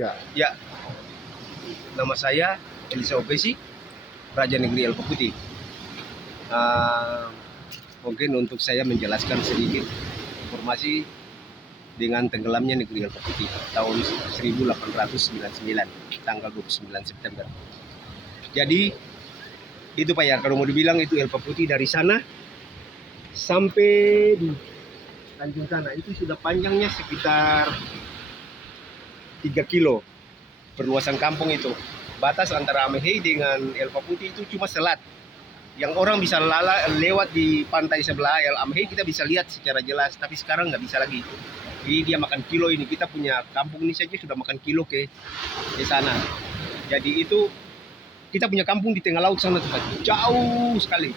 Ya. Ya, nama saya Elisa Opesi, Raja Negeri Elpa Putih. Mungkin untuk saya menjelaskan sedikit informasi dengan tenggelamnya Negeri Elpa Putih tahun 1899, tanggal 29 September. Jadi, itu Pak ya, kalau mau dibilang itu Elpa Putih dari sana sampai di Tanjung Sana, itu sudah panjangnya sekitar 3 kilo perluasan kampung itu. Batas antara Amehei dengan Elpa Putih itu cuma selat. Yang orang bisa lewat di pantai sebelah El Amehei, kita bisa lihat secara jelas. Tapi sekarang nggak bisa lagi. Jadi dia makan kilo ini. Kita punya kampung ini saja sudah makan kilo ke sana. Jadi itu kita punya kampung di tengah laut sana tuh, jauh sekali.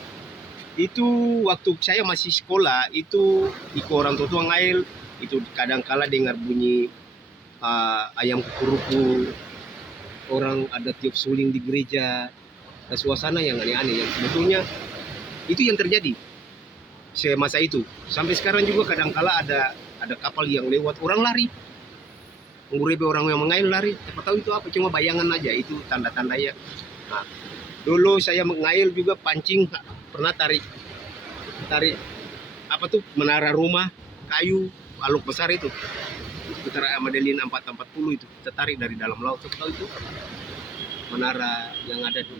Itu waktu saya masih sekolah, itu ikut orang tua ngail, itu kadang kala dengar bunyi ayam kukuruku, orang ada tiup suling di gereja, suasana yang aneh-aneh yang sebetulnya itu yang terjadi semasa itu. Sampai sekarang juga kadang-kala ada kapal yang lewat, orang lari, mengurebe orang yang mengail lari, siapa tahu itu apa, cuma bayangan aja, itu tanda-tanda ya. Nah, dulu saya mengail juga pancing, pernah tarik apa tuh, menara rumah kayu aluk besar itu sekitar Madeline 440 itu, kita tarik dari dalam laut. Tahu itu menara yang ada dulu.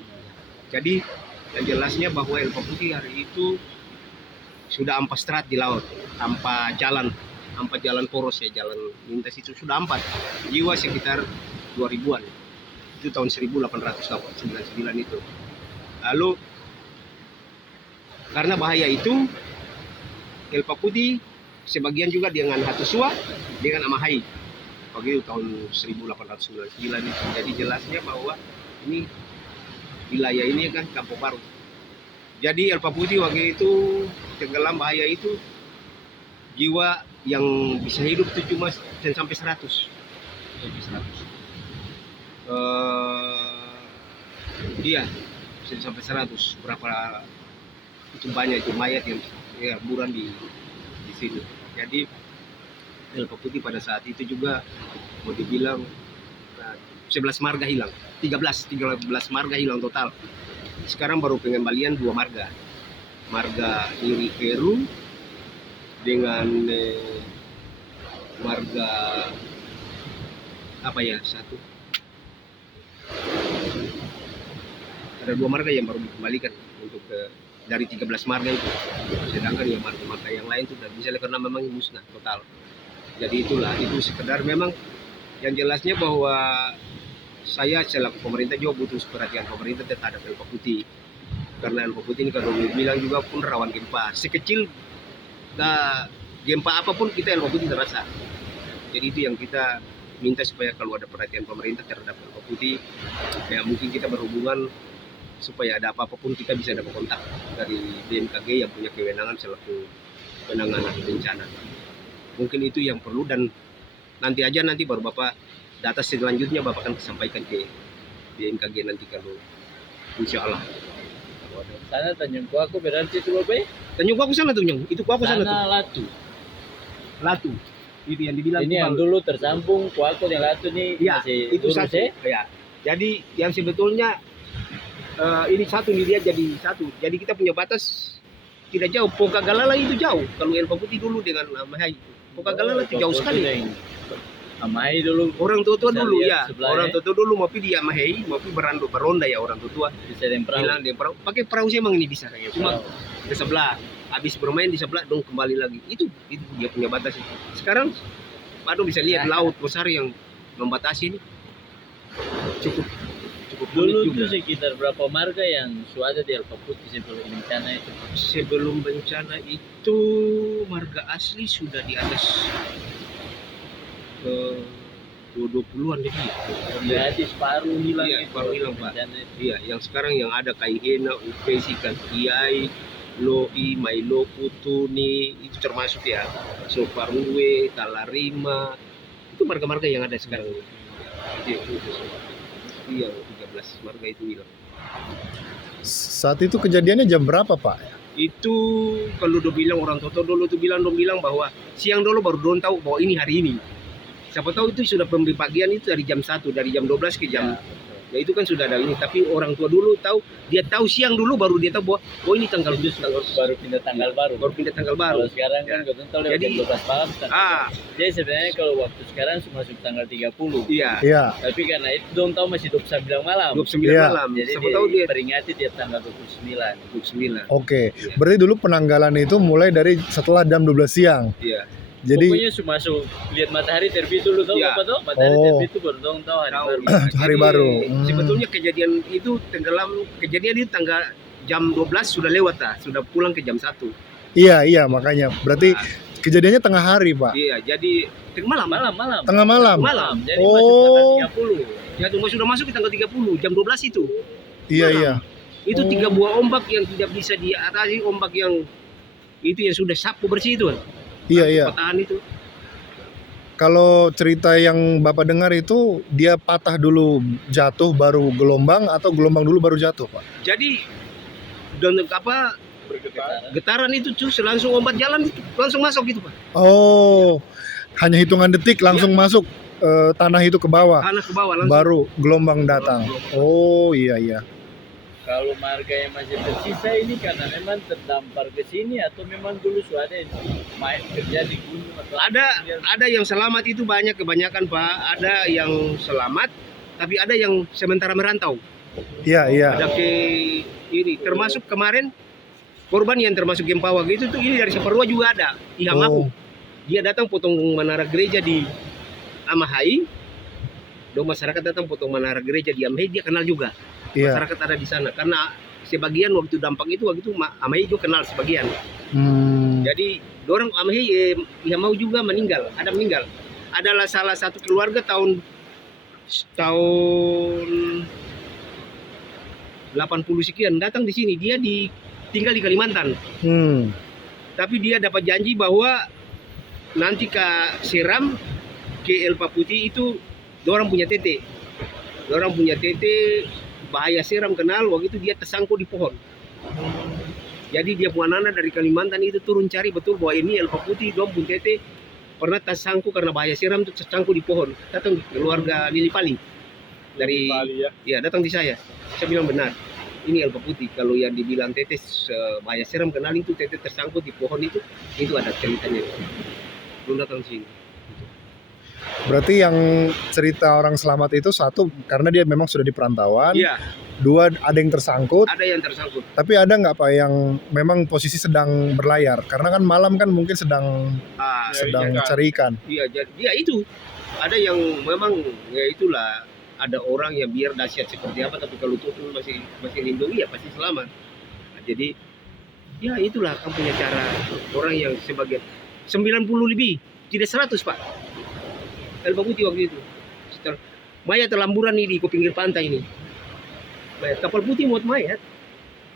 Jadi yang jelasnya bahwa Elpa Putih hari itu sudah ampas strat di laut, tanpa jalan poros ya, jalan lintas itu sudah ampas. Jiwa sekitar 2000-an. Itu tahun 1899 itu. Lalu karena bahaya itu, Elpa Putih sebagian juga dengan Hatusua, dengan Amahai. Begitu tahun 1899 itu. Jadi jelasnya bahwa ini wilayah ini kan Kampung Baru. Jadi Elpa Putih waktu itu tenggelam bahaya itu, jiwa yang bisa hidup itu cuma sampai 100. Iya, sampai 100. Berapa itu banyak itu mayat yang ya buran di situ. Jadi Elpa Putih pada saat itu juga mau dibilang 11 marga hilang, 13 marga hilang total. Sekarang baru pengembalian 2 marga. Marga Iri Peru dengan marga apa ya, satu. Ada 2 marga yang baru dikembalikan untuk dari 13 marga itu. Sedangkan yang marga-marga yang lain sudah bisa, karena memang musnah total. Jadi itulah, itu sekedar memang yang jelasnya bahwa saya selaku pemerintah juga butuh perhatian pemerintah terhadap Elpa Putih. Karena Elpa Putih ini kalau bilang juga pun rawan gempa. Sekecil gempa apapun kita Elpa Putih terasa. Jadi itu yang kita minta, supaya kalau ada perhatian pemerintah terhadap Elpa Putih, ya mungkin kita berhubungan supaya ada apa-apa pun kita bisa dapat kontak dari BMKG yang punya kewenangan selaku penanganan bencana. Mungkin itu yang perlu, dan nanti baru Bapak data selanjutnya Bapak akan sampaikan ke BMKG nanti kalau insya Allah. Sana Tanjung Kuaku berarti itu Bapak? Tanjung Kuaku sana tuh, Nyong. Itu Kuaku sana tuh. Latu. Itu yang dibilang. Ini yang dulu tersambung Kuaku yang Latu nih ya, masih itu satu. Ya. Jadi yang sebetulnya ini satu, ini dia jadi satu. Jadi kita punya batas tidak jauh. Pokagalala itu jauh. Kalau Elpa Putih dulu dengan Amahai, Pokagalala itu jauh sekali. Amahai dulu. Orang tua dulu ya. Orang sebelahnya. tua dulu mau di Amahai, mau beronda ya orang tua. Bisa dengan perahu. Bilang dia perahu. Pakai perahu sih emang ini bisa. Cuma ke sebelah. Habis bermain di sebelah, dong kembali lagi. Itu dia punya batas. Sekarang Aduh bisa lihat laut besar yang membatasi ini. Cukup dulu itu sekitar berapa marga yang sudah di Elpa Putih sebelum bencana itu? Sebelum bencana itu marga asli sudah di atas 20-an lebih. Berarti separuh hilang. Iya, separuh hilang Pak. Iya, yang sekarang yang ada Kaihena, Upesi, Kiai, Loi, Mailo, Putuni, itu termasuk ya. Soparue, Talarima, itu marga-marga yang ada sekarang. Iya, 13 marga itu hilang. Saat itu kejadiannya jam berapa Pak? Itu kalau udah bilang orang tua dulu tuh bilang bahwa siang dulu baru tahu bahwa ini hari ini. Siapa tahu itu sudah pembagian itu dari jam 1, dari jam 12 ke jam. Ya itu kan sudah ada ini, tapi orang tua dulu tahu, dia tahu siang dulu baru dia tahu bahwa oh ini tanggal Itu baru pindah tanggal baru. baru pindah tanggal baru. Kalau sekarang kan kau tahu lewat Jadi- jam 12 malam kan. Jadi sebenarnya kalau waktu sekarang masuk tanggal 30. Iya, Iya. Tapi karena itu dong tahu masih 29 malam. 29 Iya. malam. Jadi Siapa tahu dia peringati tiap tanggal 29. 29. Oke. Berarti dulu penanggalan itu mulai dari setelah jam 12 siang. Iya. Jadi Pokoknya masuk lihat matahari terbit dulu tahu Iya. apa tuh? Matahari Oh. terbit itu baru dong tahu hari Tahu. baru. Hari Jadi, baru. Sebetulnya kejadian itu tenggelam, kejadian itu tanggal jam 12 sudah lewat lah, sudah pulang ke jam 1. iya makanya. Berarti kejadiannya tengah hari, Pak. Iya, jadi tengah malam. Malam. Tengah malam. Malam. Jadi masuk tanggal 30. Ya tunggu sudah masuk ke tanggal 30, jam 12 itu. Iya, Malam. iya. Itu Oh. 3 buah ombak yang tidak bisa diatasi, ombak yang itu yang sudah sapu bersih itu. Iya, iya. Patahan itu. Kalau cerita yang Bapak dengar itu dia patah dulu jatuh baru gelombang atau gelombang dulu baru jatuh, Pak? Jadi dan apa getaran itu terus langsung ombak jalan itu langsung masuk gitu Pak. Oh, hanya hitungan detik langsung masuk tanah itu ke bawah, Tanah ke bawah langsung. baru gelombang datang. Oh, iya iya. Kalau marga yang masih tersisa ini karena memang terdampar ke sini atau memang dulu sudah ada yang main kerja di gunung atau Ada yang selamat itu banyak, kebanyakan Pak. Ada yang selamat, tapi ada yang sementara merantau. Iya iya. Ada ke ini, termasuk kemarin korban yang termasuk Gempawa gitu tuh ini dari Saparua juga ada. Ihamaku. Oh, Dia datang potong menara gereja di Amahai. Do masyarakat datang potong menara gereja di Amahai, dia kenal juga. iya. Masyarakat ada di sana karena sebagian waktu dampak itu Amahai juga kenal sebagian. Jadi orang Amahai Ihamau juga meninggal, ada meninggal. Adalah salah satu keluarga tahun 80 sekian datang di sini. Dia tinggal di Kalimantan. Tapi dia dapat janji bahwa nanti ke Seram ke El Paputi itu orang punya tete. Orang punya tete bahaya Seram kenal, waktu itu dia tersangkut di pohon. Jadi dia punya anak dari Kalimantan itu turun cari betul bahwa ini El Paputi, dom pun tete pernah tersangkut karena bahaya Seram itu tersangkut di pohon. Datang keluarga Lili Pali dari ya datang di saya bilang benar. Ini El Paputi, kalau yang dibilang tete bahaya Seram kenal itu tete tersangkut di pohon itu ada ceritanya. Belum datang sini. Berarti yang cerita orang selamat itu satu karena dia memang sudah di perantauan. Iya, Dua ada yang tersangkut. ada yang tersangkut. Tapi ada nggak Pak yang memang posisi sedang berlayar? Karena kan malam kan mungkin sedang cari ikan. Iya, jadi ya itu. Ada yang memang ya itulah, ada orang yang biar dahsyat seperti apa tapi kalau Tuhan masih lindungi ya pasti selamat. Nah, jadi ya itulah kan punya cara orang yang sebagian 90 lebih, tidak 100 Pak. El Paputi waktu itu. Mayat terlamburan nih di pinggir pantai ini. Mayat kapal putih muat mayat.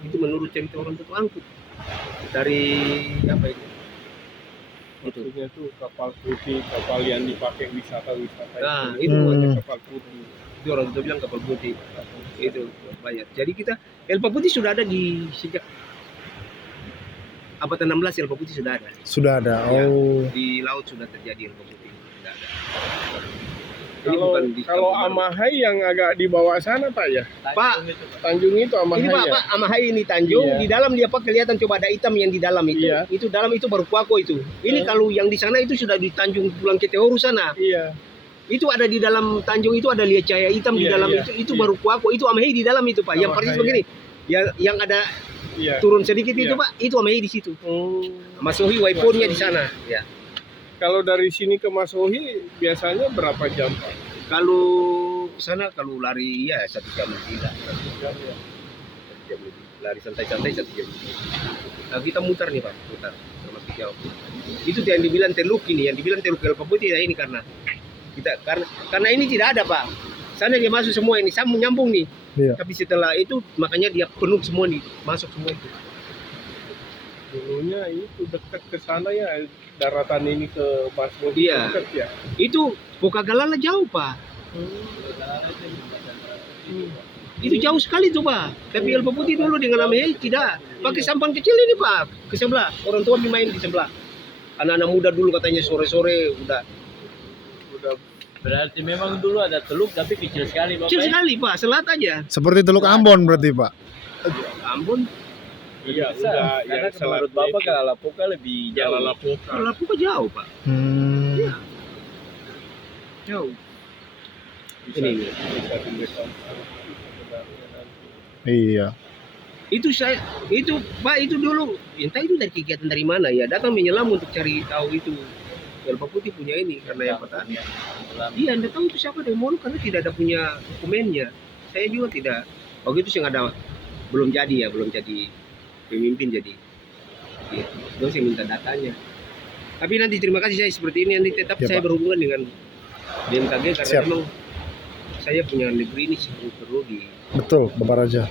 Itu menurut cerita orang tua angkut. Dari apa itu? Maksudnya tuh kapal putih, kapal yang dipakai wisata-wisata Nah, itu. itu Ada kapal putih. Itu orang tua bilang kapal putih. Itu mayat. Jadi kita El Paputi sudah ada di sejak abad 16 El Paputi sudah ada. Sudah ada. Ya. Oh. Di laut sudah terjadi El Paputi. Sudah ada. Jadi bukan di Kalau Kampung Baru. Amahai yang agak di bawah sana Pak ya? Pak, Tanjung itu Amahai ini Pak, ya? Pak, Amahai ini Tanjung, Iya. di dalam dia Pak kelihatan coba ada hitam yang di dalam itu. Iya. Itu dalam itu baru Kuako itu. Ini kalau yang di sana itu sudah di Tanjung Pulang Keteoru sana. Iya. Itu ada di dalam Tanjung itu ada lihat cahaya hitam di Iya, dalam iya, itu iya. baru Kuako, itu Amahai di dalam itu Pak. Yang Amahai, persis begini. Yang ada Iya. turun sedikit Iya. itu Pak, itu Amahai di situ. Oh. Masohi Waipunnya di sana. Ya. Kalau dari sini ke Masohi biasanya berapa jam Pak? Kalau sana kalau lari ya 1 jam lebih lah. 1 jam lebih. Lari santai-santai 1 jam lebih. Nah, kita mutar nih Pak, mutar termasuk jauh. Itu yang dibilang teluk ini, yang dibilang teluk El Paputi ya ini karena karena ini tidak ada Pak. Sana dia masuk semua ini, sama nyambung nih. Iya. Tapi setelah itu makanya dia penuh semua nih, masuk semua itu. Dulunya itu dekat ke sana ya, daratan ini ke Masohi Iya. dekat ya. Itu Pokagalala jauh Pak. Itu jauh sekali tuh Pak. Tapi El Paputi dulu dengan Amahai tidak. Pakai sampan kecil ini Pak, ke sebelah. Orang tua main di sebelah. Anak-anak muda dulu katanya sore-sore udah udah Berarti memang dulu ada teluk tapi kecil sekali Bapak. Kecil ya? sekali Pak, selat aja. Seperti Teluk Ambon berarti Pak. Ambon, iya Bisa. udah Karena yang menurut Bapak Kalalapoka lebih jauh. Kalalapoka. kalau aku jauh Pak, Hmm. jauh. Bisa Ini. bisa dilekan. Iya. Itu Pak itu dulu, entah itu dari kegiatan dari mana ya, datang menyelam untuk cari tahu itu Elpa Putih punya ini karena yang petani. Iya, anda tahu itu siapa dari Molu karena tidak ada punya dokumennya. Saya juga tidak. Waktu itu sih nggak ada, belum jadi pemimpin jadi. Gitu. Terus saya minta datanya. Tapi nanti terima kasih saya seperti ini nanti tetap Ya, saya Pak. berhubungan dengan BMKG karena Siap. memang saya punya negeri ini sih perlu di Betul, Bapak Raja.